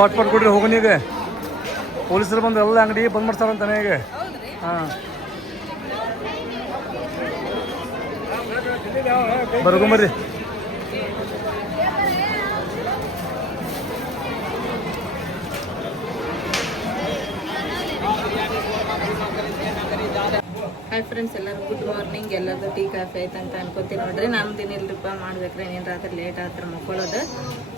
ಪಟ್ ಪಟ್ ಕೊಡ್ರಿ ಹೋಗೋಣ ಈಗ. ಪೊಲೀಸರು ಬಂದು ಎಲ್ಲ ಅಂಗಡಿ ಬಂದ್ ಮಾಡ್ತಾರಂತಾನೆ ಈಗ. ಹಾಂ ಬರ್ಕೊಂಬರ್ರಿ. ಹಾಯ್ ಫ್ರೆಂಡ್ಸ್, ಎಲ್ಲರೂ ಗುಡ್ ಮಾರ್ನಿಂಗ್. ಎಲ್ಲರದು ಟೀ ಕಾಫಿ ಆಯ್ತು ಅಂತ ಅನ್ಕೋತೀನಿ ನೋಡ್ರಿ. ನಮ್ದು ಏನಿಲ್ಲರಿಪ್ಪ ಮಾಡ್ಬೇಕ್ರೆ ಏನು ರಾತ್ರಿ ಲೇಟ್ ಆದ್ರೆ ಮಕ್ಕೊಳ್ಳೋದು.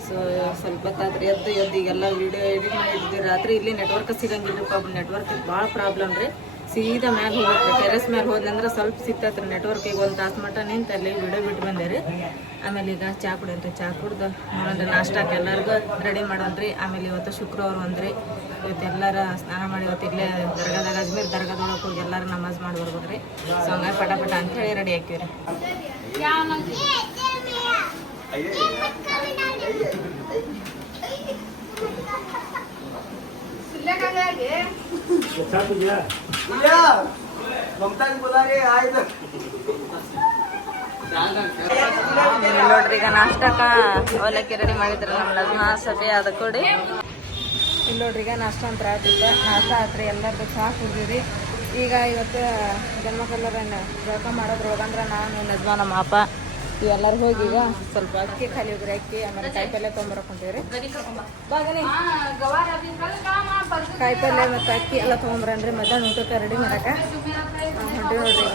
ಸೊ ಸ್ವಲ್ಪ ಹೊತ್ತಾದ್ರೆ ಎದ್ದು ಈಗೆಲ್ಲ ವೀಡಿಯೋ ಎಡಿಟ್ ಮಾಡಿದ್ವಿ. ರಾತ್ರಿ ಇಲ್ಲಿ ನೆಟ್ವರ್ಕ್ ಸಿಗಂಗಿಲ್ಲರಿಪ್ಪ. ನೆಟ್ವರ್ಕ್ ಭಾಳ ಪ್ರಾಬ್ಲಮ್ ರೀ. ಸೀದಾ ಮ್ಯಾಲೆ ಹೋಗ್ಬೇಕು, ಟೆರೆಸ್ ಮ್ಯಾಲೆ ಹೋದಂದ್ರೆ ಸ್ವಲ್ಪ ಸಿಗ್ತೈತ್ರಿ ನೆಟ್ವರ್ಕ್. ಈಗ ಒಂದು ತಾಸು ಮಟ್ಟ ನಿಂತು ಅಲ್ಲಿ ವಿಡಿಯೋ ಬಿಟ್ಟು ಬಂದೆ ರೀ. ಆಮೇಲೆ ಈಗ ಚಾ ಕುಡಿಯನ್ರಿ. ಚಾ ಕುಡ್ದು ನೋಡೋಣ ನಾಷ್ಟಕ್ಕೆ ಎಲ್ಲರಿಗೂ ರೆಡಿ ಮಾಡೋಣ್ರಿ. ಆಮೇಲೆ ಇವತ್ತು ಶುಕ್ರವಾರ ಒಂದ್ರಿ. ಇವತ್ತು ಎಲ್ಲರ ಸ್ನಾನ ಮಾಡಿ ಇವತ್ತು ಇಲ್ಲೇ ದರ್ಗಾದಾಗ ಅಜ್ಮೀರ್ ದರ್ಗಾದೊಳಗೆ ಹೋಗಿ ಎಲ್ಲರೂ ನಮಾಜ್ ಮಾಡಿ ಬರ್ಬೇಕ್ರಿ. ಸೊ ಹಂಗಾಗಿ ಪಟ ಅಂತ ಹೇಳಿ ರೆಡಿ ಹಾಕಿವ್ರಿ. ನೋಡ್ರಿ ಈಗ ನಾಷ್ಟಕ್ಕ ಅವಲಕ್ಕಿ ರೆಡಿ ಮಾಡಿದ್ರು ನಮ್ಮ ನಜ್ಮಾ ಸಫಿ ಅದ ಕೊಡಿ. ಇಲ್ಲಿ ನೋಡ್ರಿ ಈಗ ನಾಷ್ಟ ಅಂತ ಆಯ್ತಿಲ್ಲ. ನಾಷ್ಟ ಆತ್ರಿ, ಎಲ್ಲರದ್ದು ಚಹಾ ಕುಡ್ದಿರಿ. ಈಗ ಇವತ್ತು ಜನ್ಮಕಲ್ಲರನ್ನ ಜಳಕ ಮಾಡೋದ್ರೊಳಗೆ ಅಂದ್ರೆ ನಾನು ನಜ್ಮಾ ನಮ್ಮ ಅಪ್ಪ ಇವೆಲ್ಲರೂ ಹೋಗಿ ಈಗ ಸ್ವಲ್ಪ ಅಕ್ಕಿ ಖಾಲಿ ಹೋಗ್ರಿ. ಅಕ್ಕಿ ಆಮೇಲೆ ಕಾಯಿಪಲ್ಯ ತೊಗೊಂಬರಕೊಂತೀವಿ ರೀ. ಕಾಯಿಪಲ್ಯ ಮತ್ತು ಅಕ್ಕಿ ಎಲ್ಲ ತೊಗೊಂಬರನ್ರಿ. ಮಧ್ಯಾಹ್ನ ಊಟಕ್ಕೆ ರೆಡಿ ಮಾಡಕ್ಕೆ ಹೊಂಟೀವಿ ನೋಡ್ರಿ ಈಗ.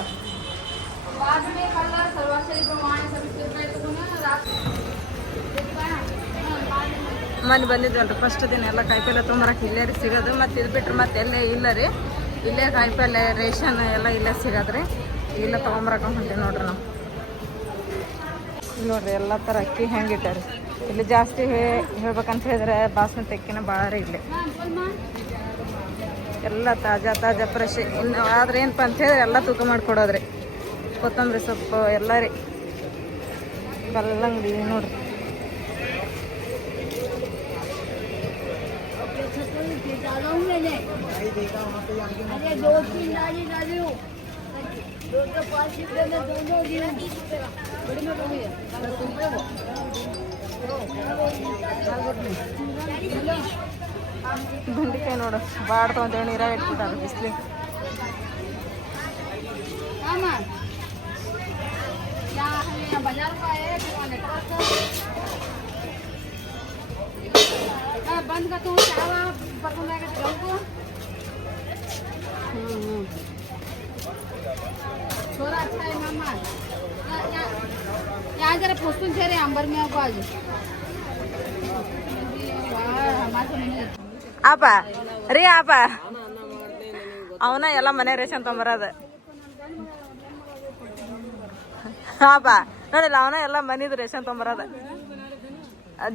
ಮನೆ ಬಂದಿದ್ವಲ್ರಿ ಫಸ್ಟ್ ದಿನ ಎಲ್ಲ ಕಾಯಿಪಲ್ಯ ತೊಗೊಂಬರಕ್ಕೆ ಇಲ್ಲೇ ರೀ ಸಿಗೋದು. ಮತ್ತು ಇದು ಬಿಟ್ರೆ ಮತ್ತೆ ಎಲ್ಲೇ ಇಲ್ಲ ರೀ. ಇಲ್ಲೇ ಕಾಯಿಪಲ್ಯ ರೇಷನ್ ಎಲ್ಲ ಇಲ್ಲೇ ಸಿಗೋದ್ರಿ. ಇಲ್ಲೇ ತೊಗೊಂಬರಕ್ಕೆ ಹೊಂಟೀವಿ ನೋಡ್ರಿ ನಾವು. ಇಲ್ಲಿ ನೋಡ್ರಿ ಎಲ್ಲ ಥರ ಅಕ್ಕಿ ಹೆಂಗೆ ಇಟ್ಟಾರಿ. ಇಲ್ಲಿ ಜಾಸ್ತಿ ಹೇಳ್ಬೇಕಂತ ಹೇಳಿದ್ರೆ ಬಾಸ್ಮತಿ ಅಕ್ಕಿನ ಭಾಳ ರೀ. ಇಲ್ಲಿ ಎಲ್ಲ ತಾಜಾ ಫ್ರೆಶ್. ಇನ್ನು ಆದ್ರೆ ಏನಪ್ಪ ಅಂತ ಹೇಳಿದ್ರೆ ಎಲ್ಲ ತೂಕ ಮಾಡಿಕೊಡೋದ್ರಿ. ಕೊತ್ತಂಬರಿ ಸೊಪ್ಪು ಎಲ್ಲ ರೀ. ಕಲ್ಲಂಗಡಿ ನೋಡ್ರಿ. ಬೆಂಡೆಕಾಯಿ ನೋಡು ಬಾಡ್ ತೊಗೊಂತೇಳಿ ನೀರಾಗ ಇಟ್ಬಿಟ್ಟಾರ ಬಿಸಿಲಿ. बंद करता हूँ चावा पसंद आएगा तो हमको छोरा अच्छा है मामा. यहाँ जरा पोस्टून छे रे अंबर में आपको आज ಆಪ ರೀ ಆಪ ಅವನ ಎಲ್ಲ ಮನೆ ರೇಷನ್ ತೊಂಬರದ ಆಪ ನೋಡಿಲ್ಲ. ಅವನ ಎಲ್ಲ ಮನಿದು ರೇಷನ್ ತೊಂಬರದ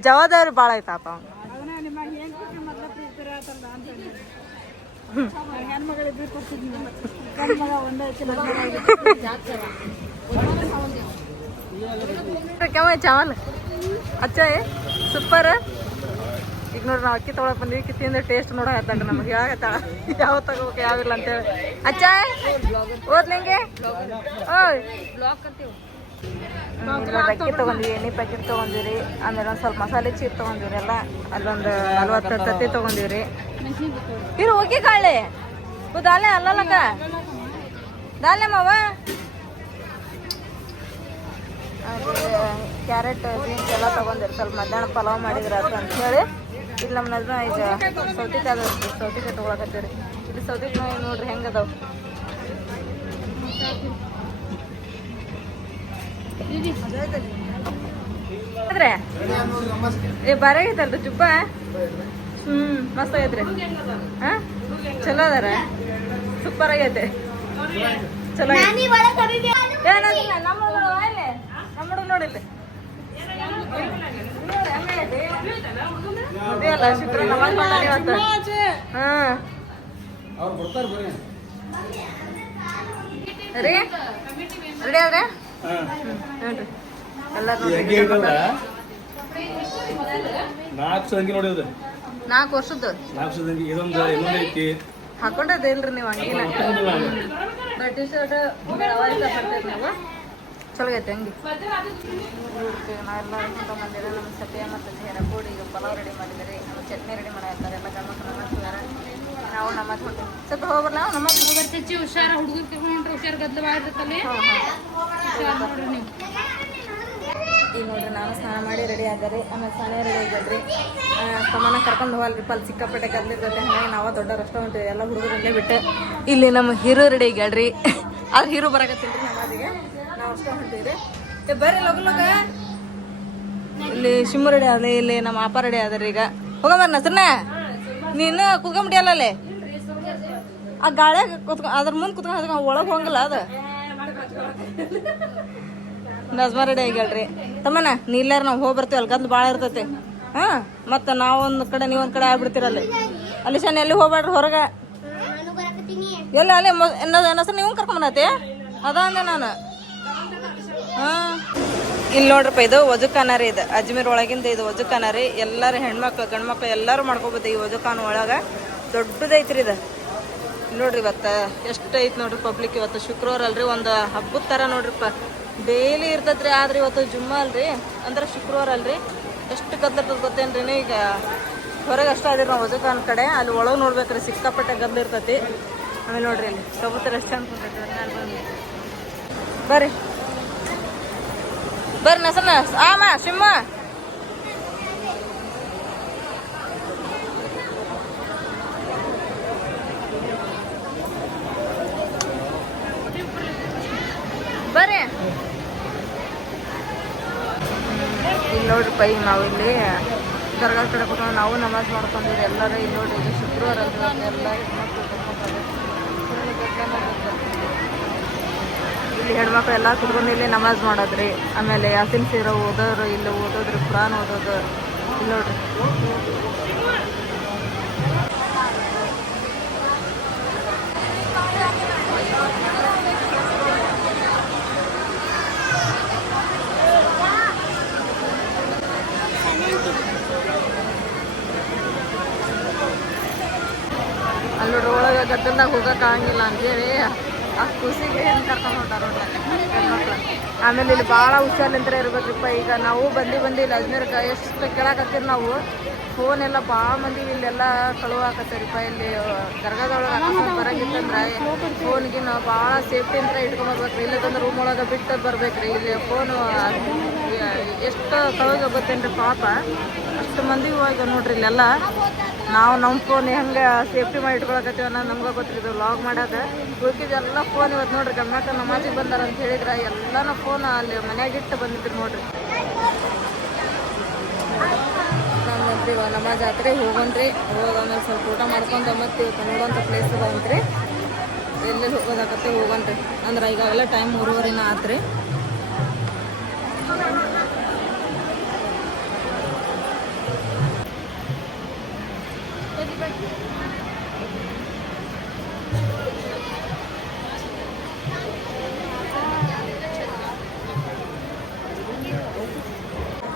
ಜವಾಬ್ದಾರಿ ಭಾಳ ಐತಪ್ಪ ಅವನು. ಚಾವಲ್ ಅಚ್ಚ ಸೂಪರ್. ಈಗ ನೋಡ್ರಿ ನಾವು ಅಕ್ಕಿ ತೊಗೊಳಕ್ ಬಂದ್ವಿ. ಅಕ್ಕಿ ತಿಂದ್ರೆ ಟೇಸ್ಟ್ ನೋಡೋ ಆಯ್ತಾಗ ನಮಗೆ ಯಾವ ತಗೋಬೇಕು ಯಾವಿಲ್ಲ ಅಂತೇಳಿ. ಅಚ್ಚ ಓದ್ಲಿಂಗೆ ಅಕ್ಕಿ ತೊಗೊಂಡ್ವಿ, ಎಣ್ಣೆ ಪ್ಯಾಕೆಟ್ ತೊಗೊಂಡಿವ್ರಿ. ಆಮೇಲೆ ಒಂದು ಸ್ವಲ್ಪ ಮಸಾಲೆ ಚೀಪ್ ತೊಗೊಂಡಿವ್ರಿ. ಎಲ್ಲ ಅಲ್ಲೊಂದು 40 ತತ್ತಿ ತೊಗೊಂಡಿವ್ರಿ. ಇರು ಹೋಗಿ ಕಾಳೆ ದಾಲೆ ಅಲ್ಲಕ್ಕ ದಾಲೆ ಮಾವ. ಕ್ಯಾರೆಟ್ ಬೀನ್ಸ್ ಎಲ್ಲ ತೊಗೊಂಡಿರಿ. ಸ್ವಲ್ಪ ಮಧ್ಯಾಹ್ನ ಪಲಾವ್ ಮಾಡಿದ್ರ ಅಂತ ಹೇಳಿ ಇಲ್ಲಿ ನಮ್ಮ ನಜ್ಮಾ ಈಗ ಸೌತೆಕಾಯಿ ತೊಗೊಳಕತ್ತೀರಿ. ಇಲ್ಲಿ ಸೌತೆಕಾಯಿ ನೋಡ್ರಿ ಹೆಂಗದಾವ. ಆದ್ರೆ ಏ ಬಾರ ಆಗೈತಲ್ರಿ ಜುಬ್ಬ. ಮಸ್ತ್ ಆಗೈತ್ರಿ. ಹಾ ಚಲೋ ಅದಾರ. ಸೂಪರ್ ಆಗೈತೆ. ಚಲೋ ನಮ್ಮ ಹುಡುಗ ನೋಡಿಲ್ಲ ಅಲ್ಲ ಶುಕ್ರ ನಮಾಜ್ ಮಾಡ್ತಾನೆ ಇವತ್ತು. ರೀ ರೆಡಿ ಅವ್ರೆ ನೋಡ್ರಿ ಎಲ್ಲರೂ ನೋಡಿ. 4 ವರ್ಷದ್ದು ಹಾಕೊಂಡದ ಇಲ್ರಿ ನೀವು ಹಂಗಿನ ಟಿ ಶರ್ಟ್ ಬರ್ತೈತಿ ನೀವು. ಚಲೋ ಐತೆ ಹಂಗೆ ನಾವೆಲ್ಲ ಊಟ ಬಂದಿದ್ರೆ ನಮ್ಮ ಸತ್ಯ ಮತ್ತು ಜೇರ ಕೂಡಿ ಈಗ ಪಲಾವ್ ರೆಡಿ ಮಾಡಿದ್ದಾರೆ ನಮ್ಮ ಚಟ್ನಿ ರೆಡಿ ಮಾಡಿರ್ತಾರೆ ಎಲ್ಲ ಗಂಡು ನಮಾಜ್ತಾರೆ ನಾವು ನಮಾಜ್ ಕೊಡ್ತೀವಿ ಸ್ವಲ್ಪ ಹೋಗ್ಬರ್ಲ ನಮಾಜ್ ಚಚ್ಚಿ ಹುಷಾರ ಹುಡುಗರು ಕರ್ಕೊಂಡ್ರೆ ಹುಷಾರ್ ಗದ್ದಲ ಮಾಡಿರ್ತಲ್ಲಿ ನೋಡ್ರಿ ನೀವು ಈಗ ನೋಡ್ರಿ ನಾನು ಸ್ನಾನ ಮಾಡಿ ರೆಡಿ ಆದ್ದಾರೆ ಆಮೇಲೆ ಸ್ನಾನ ರೆಡಿ ಆಗಿದ್ರಿ ಸಮಾನ ಕರ್ಕೊಂಡು ಹೋಗಲ್ರಿ ಅಲ್ಲಿ ಸಿಕ್ಕಾಪಟ್ಟೆ ಕದ್ಲಿರ್ತೈತೆ ಹಾಗಾಗಿ ನಾವು ದೊಡ್ಡವ್ರು ಅಷ್ಟೇ ಹೊಂಟಿವಿ ಎಲ್ಲ ಹುಡುಗರು ಇಲ್ಲೇ ಬಿಟ್ಟು ಇಲ್ಲಿ ನಮ್ಮ ಹೀರೋ ರೆಡಿ ಆಗ್ಯಾಡ್ರಿ ಆದ್ರೆ ಹೀರೋ ಬರಾಕತ್ತಿಲ್ರಿ ನಮಾಜಿಗೆ ನಾವು ಅಷ್ಟೇ ಹೊಂಟಿವ್ರಿ ಬರ್ರಿ ಲಗ ಇಲ್ಲಿ ಶಿಮ್ಮು ರೆಡಿ ಆದ ಇಲ್ಲಿ ನಮ್ಮ ಅಪ್ಪ ರೆಡಿ ಆದ್ರಿ ಈಗ ಹೋಗಮ್ಮ ನಸರ್ನ ನೀನು ಕುತ್ಕೊಂಬಿಟ್ಟಿಯಲ್ಲ ಅಲ್ಲಿ ಆ ಗಾಳ್ಯಾಗ ಅದ್ರ ಮುಂದೆ ಕುತ್ಕೊಂಡು ಒಳಗೆ ಹೋಗಂಗಿಲ್ಲ ಅದು ನಜ್ಮಾ ರೆಡಿ ಆಗ್ಯಾಳ್ರಿ ತಮ್ಮನ ನೀಲ್ಲಾರ ನಾವು ಹೋಗಿ ಬರ್ತೀವಿ ಅಲ್ಲಿ ಗದ್ಲು ಭಾಳ ಇರ್ತೈತಿ ಹಾಂ ಮತ್ತು ನಾವು ಒಂದು ಕಡೆ ನೀವು ಒಂದು ಕಡೆ ಆಗ್ಬಿಡ್ತೀರಲ್ಲಿ ಅಲ್ಲಿ ಶಾನೆ ಎಲ್ಲಿ ಹೋಗ್ಬೇಡ್ರಿ ಹೊರಗೆ ಎಲ್ಲ ಅಲ್ಲಿ ಏನಸರು ನೀವು ಕರ್ಕೊಂಬರತ್ತೆ ಅದ ಅಂದೆ ನಾನು ಹಾಂ ಇಲ್ಲಿ ನೋಡ್ರಪ್ಪ ಇದು ವಜುಖಾನ ರೀ ಇದು ಅಜ್ಮೀರ್ ಒಳಗಿಂದ ಇದು ವಜುಖಾನ ರೀ ಎಲ್ಲರೂ ಹೆಣ್ಮಕ್ಳು ಗಂಡ್ಮಕ್ಳು ಎಲ್ಲರೂ ಮಾಡ್ಕೋಬೋದು ಈ ವಜುಖಾನ ಒಳಗೆ ದೊಡ್ಡದೈತ್ರಿ ಇದು ನೋಡ್ರಿ ಇವತ್ತು ಎಷ್ಟು ಐತಿ ನೋಡ್ರಿ ಪಬ್ಲಿಕ್ ಇವತ್ತು ಶುಕ್ರವಾರ ಅಲ್ರಿ ಒಂದು ಹಬ್ಬದ ಥರ ನೋಡ್ರಿಪ್ಪ ಡೈಲಿ ಇರ್ತೈತ್ರಿ ಆದ್ರೆ ಇವತ್ತು ಜುಮ್ಮಾ ಅಲ್ರಿ ಅಂದ್ರೆ ಶುಕ್ರವಾರ ಅಲ್ರಿ ಎಷ್ಟು ಗದ್ದರ್ತದ ಗೊತ್ತೇನ್ರಿ ಈಗ ಹೊರಗೆ ಅಷ್ಟೇ ಅದಿರಿ ನಾವು ವಜುಖಾನ್ ಕಡೆ ಅಲ್ಲಿ ಒಳಗೆ ನೋಡ್ಬೇಕ್ರಿ ಸಿಕ್ಕಾಪಟ್ಟೆ ಗದ್ದಲ ಇರ್ತೈತಿ ಆಮೇಲೆ ನೋಡ್ರಿ ಇಲ್ಲಿ ಕಬೂತರ್ ಎಷ್ಟು ಅನ್ಕೊಂಡ್ರಿ ಬರ್ರಿ ಬರ್ರಿ ನಸನ ಆಮ ಶಿಮ್ಮ ಬರ್ರಿ ಇಲ್ಲಿ ನೋಡ್ರಿಪ್ಪ ಈಗ ನಾವು ಇಲ್ಲಿ ದರ್ಗಾ ಕಡೆ ಕೂತ್ಕೊಂಡು ನಾವು ನಮಾಜ್ ಮಾಡ್ಕೊಂಡಿವ್ರಿ ಎಲ್ಲರೂ ಇಲ್ಲಿ ನೋಡ್ರಿ ಇದು ಶುಕ್ರವಾರ ಅಲ್ರಿ ಎಲ್ಲ ಇಲ್ಲಿ ಹೆಣ್ಮಕ್ಳು ಎಲ್ಲ ಕುತ್ಕೊಂಡು ಇಲ್ಲಿ ನಮಾಜ್ ಮಾಡೋದ್ರಿ ಆಮೇಲೆ ಯಾಸಿನ್ ಸೀರ ಓದೋರು ಇಲ್ಲಿ ಓದೋದ್ರಿ ಕುರಾನ್ ಓದೋದು ಇಲ್ಲಿ ನೋಡ್ರಿ ಅಲ್ಲಿ ನೋಡ್ರಿ ಒಳಗೆ ಗದ್ದಲ್ದಾಗ ಹೋಗಕ್ಕೆ ಆಗಂಗಿಲ್ಲ ಅಂತೇಳಿ ಆ ಖುಷಿಗೆ ಏನು ಕರ್ಕೊಂಡು ಹೊಂಟಾರ ನೋಡ್ರಿ ಹೆಣ್ಮಕ್ಳು ಆಮೇಲೆ ಇಲ್ಲಿ ಭಾಳ ಹುಷಾರ್ಲಿಂತ್ರ ಇರ್ಬೇಕ್ರಿಪ್ಪ ಈಗ ನಾವು ಬಂದು ಇಲ್ಲಿ ಅಜ್ಮೀರ್ಗೆ ಎಷ್ಟು ಕೇಳಾಕತ್ತೀರಿ ನಾವು ಫೋನ್ ಎಲ್ಲ ಭಾಳ ಮಂದಿ ಇಲ್ಲೆಲ್ಲ ಕಳುವಾಕತ್ತೀರಿಪ್ಪ ಇಲ್ಲಿ ದರ್ಗಾದೊಳಗೆ ಅಕಸ್ಮಾತ್ ಬರಂಗಿತ್ತಂದ್ರೆ ಫೋನ್ಗೆ ನಾವು ಭಾಳ ಸೇಫ್ಟಿ ಅಂತ ಇಟ್ಕೊಂಬರ್ಬೇಕ್ರಿ ಇಲ್ಲದಂದ್ರೆ ರೂಮ್ ಒಳಗೆ ಬಿಟ್ಟು ಬರ್ಬೇಕ್ರಿ ಇಲ್ಲಿ ಫೋನು ಎಷ್ಟು ಕಳುವಾಗ ಗೊತ್ತೇನ್ರಿ ಪಾಪ ಅಷ್ಟು ಮಂದಿ ಇವಾಗ ನೋಡ್ರಿ ಇಲ್ಲೆಲ್ಲ ನಾವು ನಮ್ಮ ಫೋನ್ ಹೆಂಗೆ ಸೇಫ್ಟಿ ಮಾಡಿ ಇಟ್ಕೊಳಕತ್ತೀವಿ ಅನ್ನೋದು ನಮ್ಗೆ ಗೊತ್ತಿದ್ದು ವ್ಲಾಗ್ ಮಾಡೋದು ಉಳ್ಕಿದೆಲ್ಲ ಫೋನ್ ಇವತ್ತು ನೋಡ್ರಿ ಗಮನಕ್ಕೆ ನಮಾಜಿಗೆ ಬಂದಾರ ಅಂತ ಹೇಳಿದ್ರೆ ಎಲ್ಲನೂ ಫೋನ್ ಅಲ್ಲಿ ಮನ್ಯಾಗಿಟ್ಟು ಬಂದಿದ್ರು ನೋಡ್ರಿ ನಮ್ಮಂತ ಇವಾಗ ನಮಾಜ್ ಆತ್ರಿ ಹೋಗೋಣ್ರಿ ಹೋಗೋದ್ಮೇಲೆ ಸ್ವಲ್ಪ ಊಟ ಮಾಡ್ಕೊಂಡು ಮತ್ತೆ ಇವತ್ತು ನೋಡೋಂಥ ಪ್ಲೇಸ್ ಅದಾವಂತ್ರಿ ಎಲ್ಲೆಲ್ಲಿ ಹೋಗೋದಾಕತ್ತೆ ಹೋಗೋಣ್ರಿ ಅಂದ್ರೆ ಈಗಾಗಲೇ ಟೈಮ್ 3:30 ಆತ್ರಿ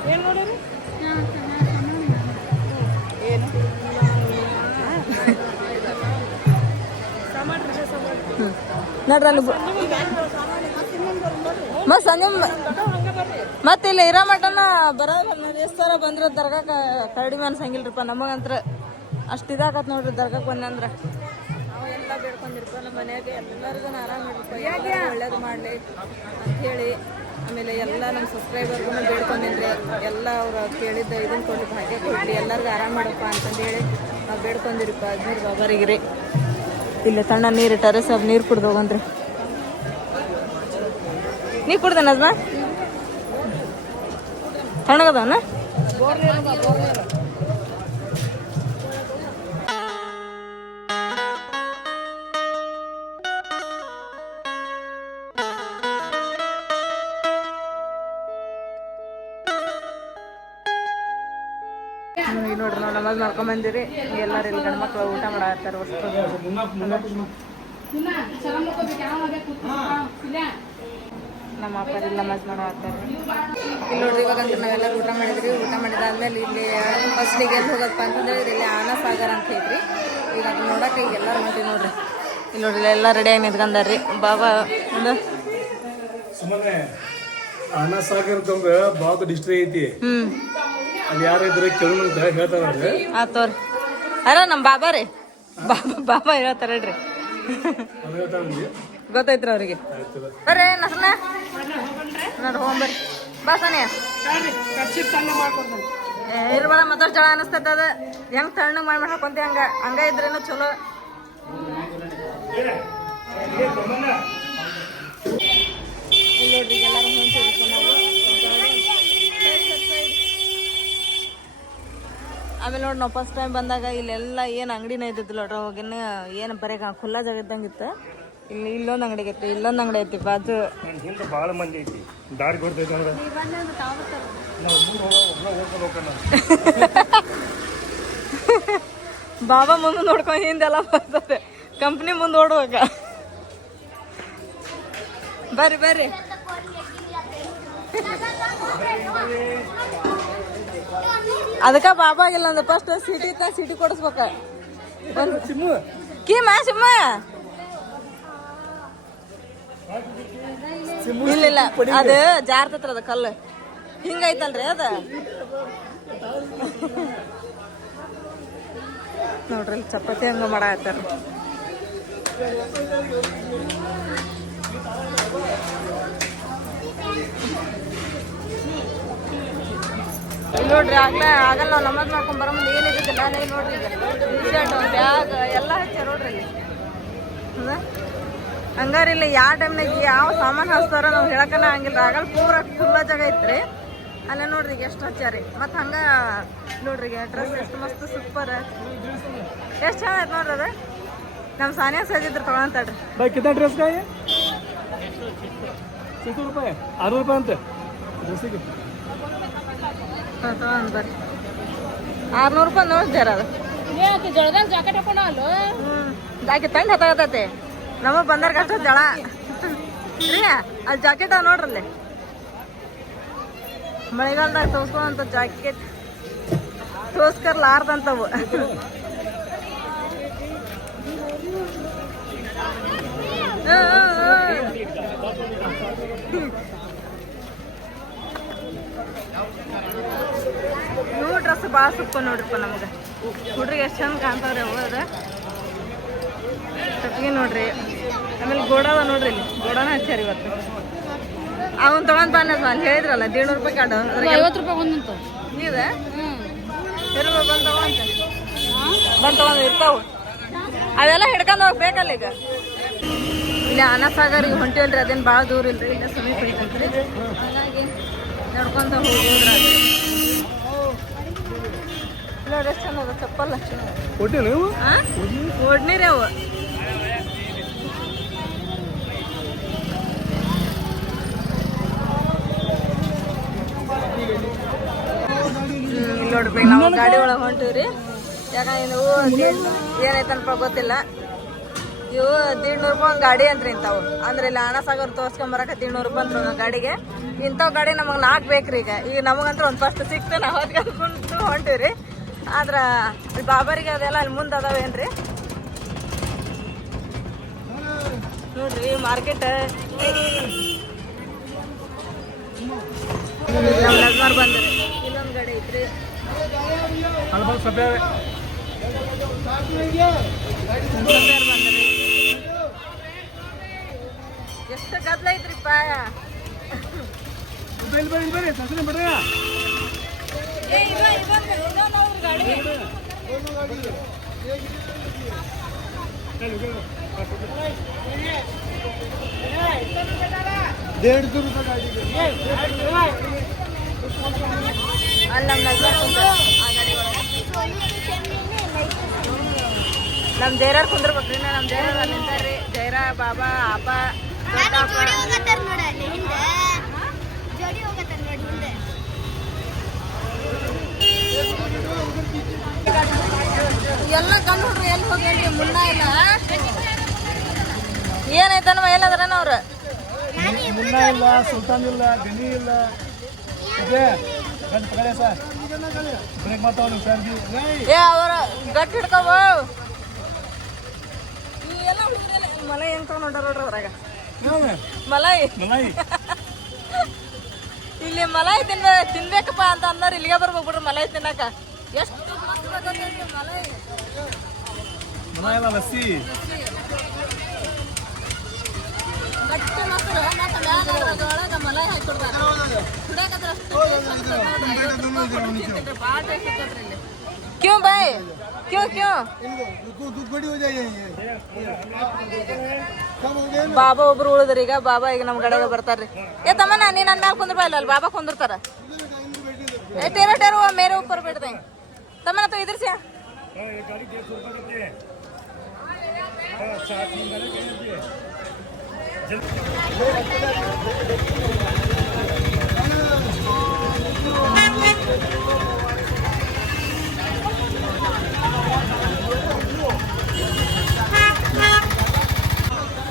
ಏನು ನೋಡಿರಿ ಏನು ನೋಡ್ರಿ ಅಲ್ಲಿ ಮತ್ತೆ ಸಂಜೆ ಮತ್ತೆ ಇಲ್ಲಿ ಇರೋ ಮಟನ ಬರೋಲ್ಲ ಎಷ್ಟು ಥರ ಬಂದ್ರೆ ದರ್ಗಾಕ್ಕೆ ಕರಡಿ ಅನ್ಸಂಗಿಲ್ರಿಪ್ಪ ನಮಗಂತ್ರ ಅಷ್ಟು ಇದಾಕತ್ ನೋಡ್ರಿ ದರ್ಗಾಕ್ಕೆ ಬಂದಂದ್ರೆ ನಾವು ಎಲ್ಲ ಬೇಡ್ಕೊಂಡಿರ್ಪ ನಮ್ಮ ಮನೆಯಾಗೆ ಎಲ್ಲರಿಗೂ ಆರಾಮ ಇರ್ಪ ಒಳ್ಳೇದು ಮಾಡಲಿ ಅಂಥೇಳಿ ಆಮೇಲೆ ಎಲ್ಲ ನಮ್ಮ ಸಬ್ಸ್ಕ್ರೈಬರ್ಗೂ ಬೇಡ್ಕೊಂಡಿದ್ರೆ ಎಲ್ಲ ಅವ್ರು ಕೇಳಿದ್ದ ಇದನ್ನು ಕೊಡಲಿ ಭಾಗ್ಯ ಕೊಡಲಿ ಎಲ್ಲರಿಗೂ ಆರಾಮ ಮಾಡಪ್ಪ ಅಂತಂದೇಳಿ ನಾವು ಬೇಡ್ಕೊಂಡಿರಿಪ್ಪ ಅಜ್ಮೀರ್ ಬಾಬಾರಿಗೆ ರೀ ಇಲ್ಲಿ ತಣ್ಣ ನೀರು ಟೆರೆಸ್ ಅದು ನೀರು ಕುಡ್ದು ಹೋಗಂದ್ರಿ ನೀರು ಕುಡ್ದ ನಜ್ಮಾ ತಣ್ಣಗದವನ ನೋಡ್ರಿ ನಾವು ನಮಾಜ್ ಮಾಡ್ಕೊಂಡ್ ಬಂದಿರಿ ಎಲ್ಲರೂ ಇಲ್ಲಿ ಗಂಡ್ಮಕ್ಳು ಊಟ ಮಾಡಾಕ್ತಾರೆ ನಮ್ಮ ಅಪ್ಪ ನಮಾಜ್ ಮಾಡಾಕ್ತಾರೆ ಇಲ್ಲಿ ನೋಡ್ರಿ ಇವಾಗ ನಾವೆಲ್ಲರೂ ಊಟ ಮಾಡಿದ್ರಿ ಊಟ ಮಾಡಿದಾದ್ಮೇಲೆ ಇಲ್ಲಿ ಫಸ್ಟಿಗೆ ಎಲ್ಲಿ ಹೋಗಪ್ಪ ಅಂತಂದ್ರೆ ಇಲ್ಲಿ ಆನಾ ಸಾಗರ್ ಅಂತ ಐತ್ರಿ ಈಗ ಅದು ನೋಡಕ್ಕೆ ಈಗ ಎಲ್ಲರೂ ಹೊಂಟಿವಿ ನೋಡ್ರಿ ಇಲ್ಲಿ ನೋಡ್ರಿ ಎಲ್ಲ ರೆಡಿಯಾಗಿ ನಿಂತ್ಕೊಂಡಾರ್ರಿ ಬಾಬಾ ಒಂದು ಅಣ್ಣ ಸಾಗರ್ ಅಂತಂದ್ರೆ ಭಾಳ ದೊಡ್ಡ ಹಿಸ್ಟ್ರಿ ಐತಿ. ಅಲ್ಲಿ ಯಾರಿದ್ರೆ ಕೇಳೋಣ ಅಂತ ಹೇಳ್ತಾರ. ಆತೋರ್ ಅರ ನಮ್ಮ ಬಾಬಾ ರೀ, ಬಾಬಾ ಹೇಳ್ತಾರ ಹೇಳ್ರಿ. ಗೊತ್ತೈತ್ರಿ ಅವ್ರಿಗೆ. ಬರ್ರಿ ನಸನ ನೋಡ್ರಿ ಹೋಗ್ಬರ್ರಿ. ಬಾ ಸಾನಿಯ ಇರ್ಬೇಡ ಮತ್ತಷ್ಟು ಜಳ ಅನಿಸ್ತೈತೆ. ಅದು ಹೆಂಗ್ ತಣ್ಣಗೆ ಮಾಡಿ ಹಾಕೊಂತಿ ಹಂಗ ಇದ್ರೇನು ಚಲೋ. ನೋಡ್ರಿ ಎಲ್ಲಾರು ನಾವು ಆಮೇಲೆ ನೋಡಿ ನಾವು ಫಸ್ಟ್ ಟೈಮ್ ಬಂದಾಗ ಇಲ್ಲೆಲ್ಲ ಏನು ಅಂಗಡಿನ ಇದ್ದಿದ್ದಿಲ್ಲ ನೋಡ್ರಿ. ಅವಾಗಿನ ಏನು ಬರೀ ಖುಲ್ಲಾ ಜಾಗ ಇದ್ದಂಗೆ ಇತ್ತು. ಇಲ್ಲಿ ಇಲ್ಲೊಂದು ಅಂಗಡಿ ಐತಿ, ಇಲ್ಲೊಂದು ಅಂಗಡಿ ಐತಿ ಬಾಜು. ಹಿಂದೆ ಭಾಳ ಮಂದಿ ಐತಿ, ದಾರಿ ಕೊಡ್ತೈತಿ ಅಂದ್ರೆ ಬಾಬಾ ಮುಂದೆ ನೋಡ್ಕೊಂಡು ಹಿಂದೆಲ್ಲ ಬರ್ತದೆ. ಕಂಪ್ನಿ ಮುಂದೆ ಓಡುವಾಗ ಬರ್ರಿ ಬರ್ರಿ. ಅದಕ್ಕೆ ಬಾಬಾ ಆಗಿಲ್ಲ ಅಂದ್ರೆ ಫಸ್ಟ್ ಸಿಟಿ ಇತ್ತ ಸಿಟಿ ಕೊಡಿಸ್ಬೇಕ. ಕಿಮ್ಮ ಸಿಮ್ಮ ಇಲ್ಲ ಅದು ಜಾರ್ತತ್ರ ಅದ ಕಲ್ಲು ಹಿಂಗೈತಲ್ರಿ ಅದ. ನೋಡ್ರಿ ಚಪಾತಿ ಹಂಗ ಮಾಡಾಕತ್ತಾರ. ಇಲ್ಲಿ ನೋಡ್ರಿ ಆಗಲ್ಲ ನಾವು ನಮಾಜ್ ಮಾಡ್ಕೊಂಡ್ ಬರೋ ಮುಂದೆ ಏನಿದ್ದಿಲ್ಲ. ಇಲ್ಲಿ ನೋಡ್ರಿ ಟಿ ಶರ್ಟ್ ಬ್ಯಾಗ್ ಎಲ್ಲ ಹಚ್ಚಾರ ನೋಡ್ರಿ ಇಲ್ಲಿ. ಹಂಗಾರ ಇಲ್ಲಿ ಯಾವ ಟೈಮ್ನಾಗ ಯಾವ ಸಾಮಾನು ಹಚ್ತಾರ ನಾವು ಹೇಳಕನ ಹಂಗಿಲ್ಲ. ಆಗಲ್ಲ ಪೂರ ಖುಲ್ಲಾ ಜಾಗ ಐತ್ರಿ. ಅಲ್ಲೇ ನೋಡ್ರಿ ಈಗ ಎಷ್ಟು ಹಚ್ಚಾರಿ. ಮತ್ತು ಹಂಗ ನೋಡ್ರಿ ಡ್ರೆಸ್ ಎಷ್ಟು ಮಸ್ತ್ ಸೂಪರ್ ಎಷ್ಟು ಚಂದ ಐತೆ ನೋಡ್ರಿ. ಅದು ನಮ್ಮ ಸಾನಿಯಾ ಸಜಿದ್ರು ತಗೊಂತಾಡ್ರಿ. ಡ್ರೆಸ್ ರೂಪಾಯಿ 600 ರೂಪಾಯಿ ಅಂತ ಡ್ರೆಸ್ಸಿಗೆ ತಗೊಂಡ್ ಬರ್ರಿ. 600 ರೂಪಾಯಿ ನೋಡ್ತಾರ. ಅದು ಜಳದಾಗ ಜಾಕೆಟ್ ಹಾಕೊಂಡಲ್ಲ ಜಾಕೆಟ್ ತಂದು ಹತ್ತಾಗತೈತಿ. ನಮಗ್ ಬಂದಾರ ಕಷ್ಟ ಜಳ ರೀ. ಅಲ್ಲಿ ಜಾಕೆಟ್ ಅವ ನೋಡ್ರಲ್ಲಿ, ಮಳೆಗಾಲದಾಗ ತೋರ್ಸ್ಕೊಂತ ಜಾಕೆಟ್ ತೋರ್ಸ್ಕರ್ಲಾರ್ದಂತವು. ಇವು ಡ್ರೆಸ್ ಭಾಳ ಸುಪ್ಪ ನೋಡ್ರಿಪ್ಪ ನಮ್ಗೆ. ಹುಡ್ರಿಗೆ ಎಷ್ಟು ಚಂದ ಕಾಣ್ತಾವ್ರಿ ಅವು. ಅದ ಕಟ್ಗೆ ನೋಡ್ರಿ. ಆಮೇಲೆ ಗೋಡವ ನೋಡ್ರಿ, ಇಲ್ಲಿ ಗೋಡನ ಹಚ್ಚಾರ ಇವತ್ತು. ಅವನ್ ತಗೊಂಡ್ ಬಂದ ಅಲ್ಲಿ ಹೇಳಿದ್ರಲ್ಲ 150 ರೂಪಾಯಿ ಕಾಡು 50 ರೂಪಾಯಿ ಒಂದಂತ ಇದೆ. ಬಂದ್ ತಗೊಂಡ್ ಇರ್ತಾವ. ಅವೆಲ್ಲ ಹಿಡ್ಕೊಂಡ್ ಹೋಗ್ಬೇಕಲ್ಲ ಈಗ. ಇಲ್ಲಿ ಅನಸಾಗರಿಗೆ ಹೊಂಟಿವಲ್ರಿ, ಅದೇನು ಭಾಳ ದೂರ ಇಲ್ರಿ, ಇಲ್ಲ ಸಮೀಪ ಐತಂತ್ರಿ. ಹಾಗಾಗಿ ನಡ್ಕೊಂತ ಹೋಗೋದ್ರ ನೋಡಿ ಎಷ್ಟು ಚಂದ ಅದ ಚಪ್ಪಲ್. ಓಡ್ನಿರಿ ಅವು. ಇಲ್ಲಿ ನೋಡ್ಬೇಕು ನಾವು ಗಾಡಿ ಒಳಗೆ ಹೊಂಟಿವ್ರಿ. ಯಾಕಂದ್ರೆ ಇವು ಏನೈತನಪ್ಪ ಗೊತ್ತಿಲ್ಲ. ಇವು 150 ರೂಪಾಯಿ ಒಂದು ಗಾಡಿ ಅಂತ್ರಿ ಇಂಥವು. ಅಂದ್ರೆ ಇಲ್ಲಿ ಅಣಸಾಗರ್ ತೋರ್ಸ್ಕೊಂಬರಕ 150 ರೂಪಾಯಿ ಅಂತ್ರಿ ಒಂದು ಗಾಡಿಗೆ. ಇಂಥವು ಗಾಡಿ ನಮಗೆ 4 ಬೇಕ್ರಿ. ಈಗ ನಮಗಂತ್ರ ಒಂದು ಫಸ್ಟ್ ಸಿಕ್ತು, ನಾವು ಅದಕ್ಕೆ ಅನ್ಕೊಂಡು ಹೊಂಟಿವ್ರಿ. ಆದ್ರ ಬಾಬರಿಗೆ ಅದೆಲ್ಲ ಅಲ್ಲಿ ಮುಂದೆ ಅದಾವೇನ್ರಿ ನೋಡ್ರಿ ಮಾರ್ಕೆಟ್. ನಮ್ಮ ಯಜಮಾರ್ ಬಂದ್ರಿ. ಇಲ್ಲೊಂದು ಗಾಡಿ ಐತ್ರಿ. ಬಂದ್ರಿ ಎಷ್ಟು ಗದ್ಲ ಐತ್ರಿಪ್ಪ. ಗಾಡಿ ಅಲ್ಲಿ ನಮ್ಮ ಜೈರಾರ್ ಕುಂದ್ರಬೇಕ್ರಿ. ನಮ್ಮ ಜೈರಾರ್ ಅಲ್ಲಿ ನಿಂತಾರ್ರಿ. ಜೈರಾ ಬಾಬಾ ಅಪ್ಪ ಎಲ್ಲ ಕಣ್ಣು ಹುಡ್ರಿ ಎಲ್ಲಿ ಹೋಗ್ರಿ ಮುನ್ನ ಇಲ್ಲ. ಏನೈತನ ಎಲ್ಲದ್ರನ ಅವ್ರು ಮುನ್ನ ಇಲ್ಲ, ಸುಲ್ತಾನ್ ಇಲ್ಲ, ಗನಿ ಇಲ್ಲ. ಏ ಅವರ ಗಟ್ಟಿ ಹಿಡ್ಕವ. ಎಲ್ಲ ಹುಡುಗರೇ ಮಲೈ ಹೆಂಗ್ ತಗೊಂಡ್ ಹೊಂಟಾರ ನೋಡ್ರಿ. ಹೊರಗ ಮಲೈ ಇಲ್ಲಿ ಮಲಾಯಿ ತಿನ್ಬೇಕಪ್ಪ ಅಂತ ಅನ್ನೋರು ಇಲ್ಲಿಗೆ ಬರ್ಬೇಕು ಬಿಡ್ರಿ ಮಲಾಯಿ ತಿನ್ನಕ. ಎಷ್ಟು ಮಸ್ತ್ ಬರ್ತೈತಿ ಮಲಾಯಿ. ಮನೆಯೆಲ್ಲ ಲಸ್ಸಿ ಗಟ್ಟಿ ಮೊಸರು ಮತ್ತೆ ಮ್ಯಾಲ ಅದ್ರೊಳಗೆ ಮಲಾಯಿ ಹಾಕಿ ಕೊಡ್ತಾರೆ. ಕುಡಿಯಾಕತ್ರ ಅಷ್ಟು ಭಾಳ ಟೇಸ್ಟ್ ಇರ್ತೈತ್ರಿ ಇಲ್ಲಿ. ಕ್ಯೂ ಬಾಯ್ ಕ್ಯೂ ಬಾಬಾ ಒಬ್ರು ಉಳಿದ್ರಿ. ಈಗ ಬಾಬಾ ಈಗ ನಮ್ಮ ಕಡೆಗೆ ಬರ್ತಾರ್ರಿ. ಏ ತಮ್ಮನ ನೀ ನನ್ನ ಮ್ಯಾಲ ಕುಂದ್ರ ಬಾಯಿಲ್ಲ ಅಲ್ಲಿ ಬಾಬಾ ಕುಂದಿರ್ತಾರ. ए टेरो टेरो वो मेरे ऊपर बैठ दें तमन्ना तो इधर से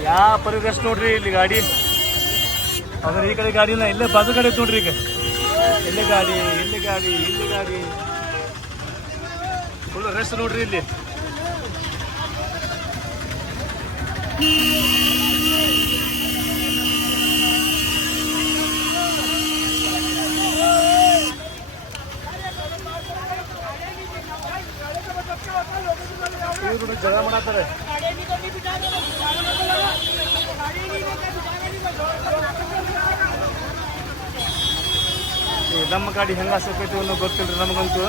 ಯಾ ಪರಿರಸ್ ನೋಡ್ರಿ ಇಲ್ಲಿ ಗಾಡಿ ಅದ್ರ ಈ ಕಡೆ ಗಾಡಿನ ಇಲ್ಲೇ ಬಾಜು ಕಡೆ ನೋಡ್ರಿ. ಈಗ ಇಲ್ಲಿ ಗಾಡಿ ಫುಲ್ ರೆಸ್ಟ್ ನೋಡ್ರಿ ಇಲ್ಲಿ. ಜಗಳ ಮಾಡತ್ತಾರೆ. ನಮ್ಮ ಗಾಡಿ ಹೆಂಗ ಸಕೈತಿ ಅನ್ನೋ ಗೊತ್ತಿಲ್ರಿ ನಮಗಂತೂ.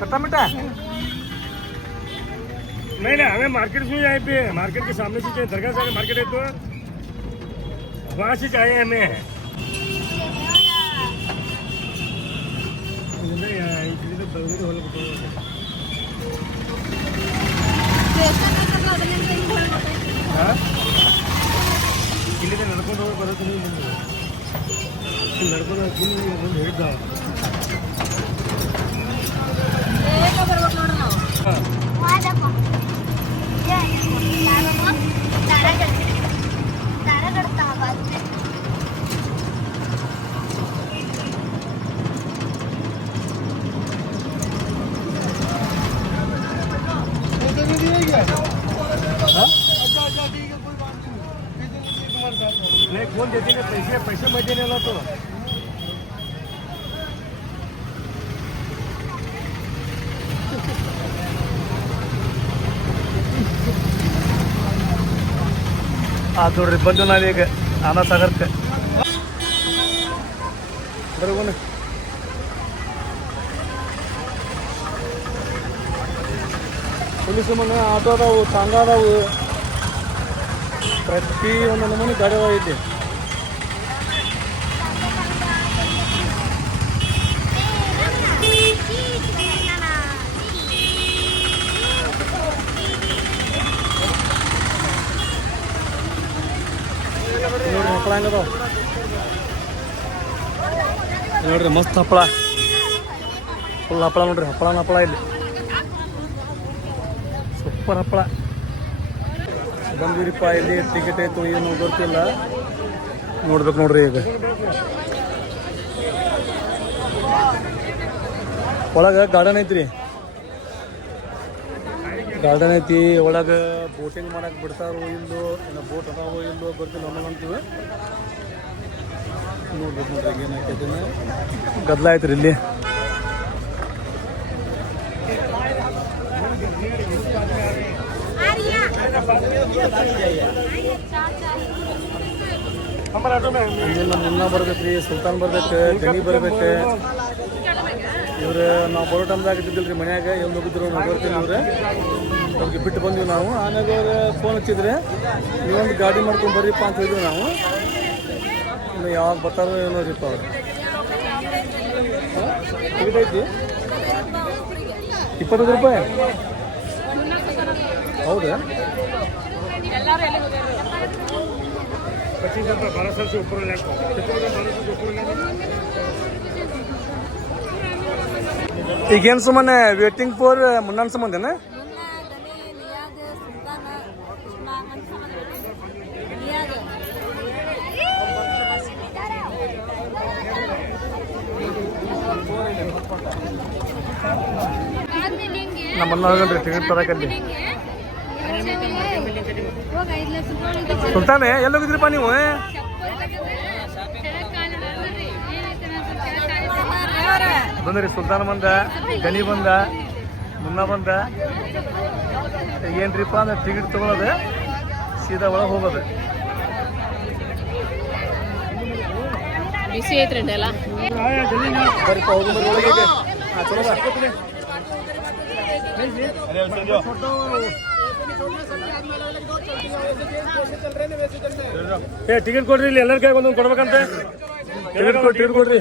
खट्टा मीठा नहीं ना हमें मार्केट से यहाँ पे मार्केट के सामने से चाहिए. दरगाह सारे मार्केट है तो वहाँ से चाहिए हमें. ಇಲ್ಲಿಂದ ನಡ್ಕೊಂಡು ಹೋಗಿ ಬರೋದು ನಡ್ಕೊಂಡು ಮುಂದೆ ಹೇಳಿದ್ದ नहीं कौन देते पैसे मैं देने वाला तो ನೋಡ್ರಿ ಬಂದು ನಾವೀಗ ಆನಾ ಸಾಗರಕ್ಕೆ ಬರೋಣ. ಪೊಲೀಸ್ ಮನೆ ಆಟೋ ಅದಾವು, ಸಾಂಗ ಅದಾವು, ಪ್ರತಿ ಒಂದು ನಮೂನಿ ಗಾಡಿ ಐತಿ. ನೋಡ್ರಿ ಹಪ್ಪಳ ಹೆಂಗದಾವ ನೋಡ್ರಿ, ಮಸ್ತ್ ಹಪ್ಪಳ, ಫುಲ್ ಹಪ್ಪಳ ನೋಡ್ರಿ. ಹಪ್ಪಳ ಇಲ್ಲಿ ಸೂಪರ್ ಹಪ್ಪಳ. ಬಂದಿರಿಪ್ಪ ಇಲ್ಲಿ ಟಿಕೆಟ್ ಆಯ್ತು ಏನು ಗೊತ್ತಿಲ್ಲ, ನೋಡ್ಬೇಕು ನೋಡ್ರಿ. ಈಗ ಒಳಗೆ ಗಾರ್ಡನ್ ಐತ್ರಿ, ಗಾರ್ಡನ್ ಐತಿ. ಒಳಗೆ ಬೋಟಿಂಗ್ ಮಾಡಕ್ಕೆ ಬಿಡ್ತಾರೋ ಇಲ್ಲೋ, ಇನ್ನು ಬೋಟ್ ಅದಾವೋ ಇಲ್ಲೋ ಗೊತ್ತಿಲ್ಲ ನಮಗಂತೂ. ನೋಡ್ಬೇಕು ನೋಡ್ರಿ ಏನಾಯ್ತೈತಿ. ಗದ್ದಲ ಐತ್ರಿ ಇಲ್ಲಿ. ಮುನ್ನ ಬರ್ಬೇಕ್ರಿ, ಸುಲ್ತಾನ್ ಬರ್ಬೇಕು, ಗಣಿ ಬರ್ಬೇಕು. ಇವ್ರು ನಾವು ಬರೋ ಟೈಮ್ದಾಗ ಇದ್ದಿದ್ದಿಲ್ಲ ರೀ ಮನ್ಯಾಗ, ಎಲ್ಲಿ ಹೋಗಿದ್ರು ನಾವು ಬರ್ತೀನಿ. ಇವ್ರು ಅವ್ರಿಗೆ ಬಿಟ್ಟು ಬಂದ್ವಿ ನಾವು. ಆಮ್ಯಾಗ ಅವ್ರು ಫೋನ್ ಹಚ್ಚಿದ್ರೆ ನೀವೊಂದು ಗಾಡಿ ಮಾಡ್ಕೊಂಡು ಬರ್ರಿಪ್ಪ ಅಂತ ಹೇಳಿದ್ವಿ ನಾವು. ಇನ್ನು ಯಾವಾಗ ಬರ್ತಾರೋ ಏನೋ ರೀಪ್ಪ ಅವ್ರು. ಟಿಕೆಟ್ ಐತಿ 25 ರೂಪಾಯಿ. ಹೌದಾ? 25 रुपये 1200 से ऊपर ಈಗೇನು ಸುಮ್ಮನೆ ವೇಟಿಂಗ್ ಫಾರ್ ಮುನ್ನಾನ್ ಸಂಬಂಧನ? ನಮ್ಮನ್ನ ಹೋಗಲ್ರಿ ಟಿಕೆಟ್ ತರಕಲ್ಲಿ ಹೋಗಿ 5 ಲಕ್ಷ ರೂಪಾಯಿ ಸುಲ್ತಾನೆ ಎಲ್ಲಿ ಹೋಗಿದ್ರಿಪ್ಪ ನೀವು ಬಂದ್ರಿ ಸುಲ್ತಾನ್ ಬಂದ ಗನಿ ಬಂದ ಮುನ್ನ ಬಂದ ಏನ್ರಿಪ್ಪ ಅಂದ್ರೆ ಟಿಕೆಟ್ ತಗೊಳೋದು ಸೀದಾ ಒಳಗೆ ಹೋಗೋದು ಬಿಸಿ ಐತ್ರಿ ಎಲ್ಲ ಬರೀಪ್ಪ ಹೋಗಿ ಒಳಗೆ ಹಾಂ ಚಲೋ ಬಾ ಏ ಟಿಕೆಟ್ ಕೊಡ್ರಿ ಇಲ್ಲಿ ಎಲ್ಲರ ಕೈ ಒಂದೊಂದು ಕೊಡ್ಬೇಕಂತೆ ಟಿಕೆಟ್ ಕೊಡ್ರಿ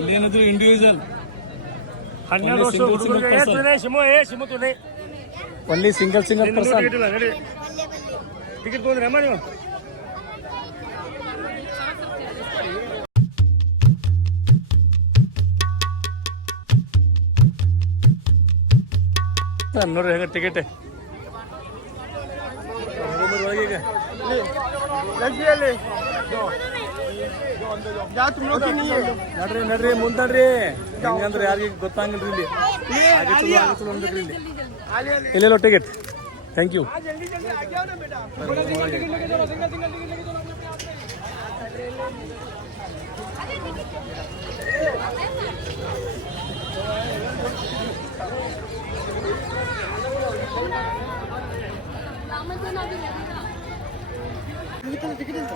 ಇಲ್ಲೇನಿದ್ರು ಇಂಡಿವಿಜುವಲ್ 12 ವರ್ಷ ಒನ್ಲಿ ಸಿಂಗಲ್ ಪರ್ಸನ್ ಟಿಕೆಟ್ ತಗೊಂಡ್ರಿ ಅಮ್ಮ ನೀವು ನೋಡ್ರಿ ಹೆಂಗ ಟಿಕೆಟ್ ನಡ್ರಿ ನಡ್ರಿ ಮುಂದಡ್ರಿ ಹೆಂಗಂದ್ರೆ ಯಾರಿಗೆ ಗೊತ್ತಾಗಿಲ್ರಿ ಇಲ್ಲಿ ಅಂದ್ರಿ ಇಲ್ಲಿ ಎಲ್ಲೆಲ್ಲೋ ಟಿಕೆಟ್ ಥ್ಯಾಂಕ್ ಯು ಟಿಕೆಟ್